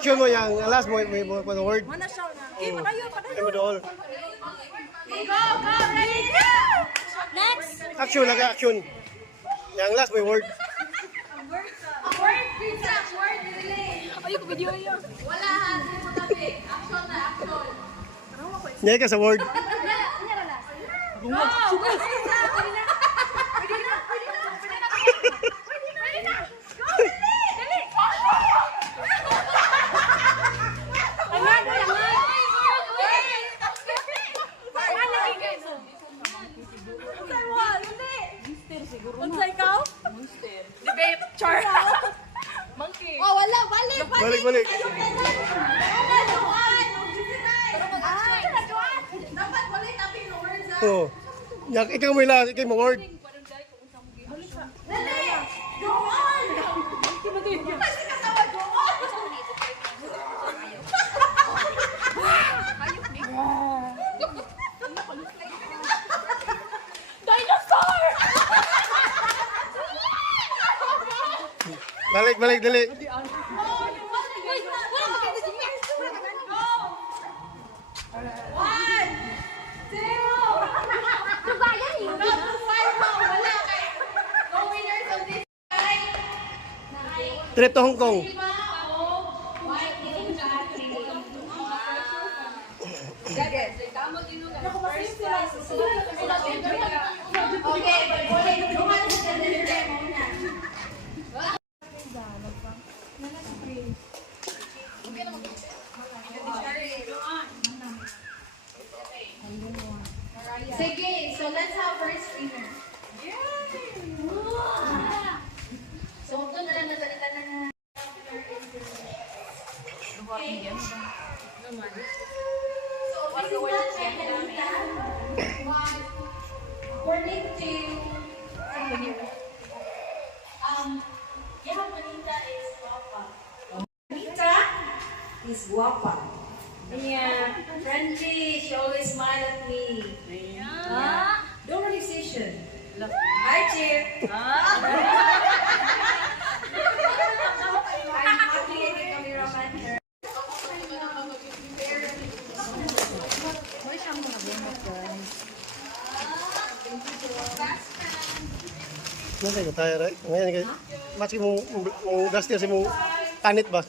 action mo yang last mo the word. Mana siya na? Okay, padayo. Ay mo dool. Go, ready, go! Next! Action laga action. Yang last mo word. Word, pizza, word, delay. Ay, ko video yun. Wala ha, hindi mo tabi. Action na, action. Nyay ka sa word. Go! Pizza, pwede na. Pwede na. Go, dali. Angan. Unsa ikaw? Monster. Debate. Char. Monkey. Oh, wala. Balik. Balik. Dapat balik tapi no words. Oh. Yak ikaw mo last, ikaw mo word. Dali. Go on. Kasi kasama go on. Dinosaur. Balik dali. Trip to Hong Kong. Sige, so let's have first spinner. So, ito na lang nasalita na na. So, this is not Manita. According to yeah, Manita is guapa. Manita is guapa. Yeah, friendly. She always smile at me. Yeah. Don't really decision. Hi, Chip. I'm happy I get kami romantic. Nasa ko tayo right? Ngayon kay match mo duster sa mo tanit ba?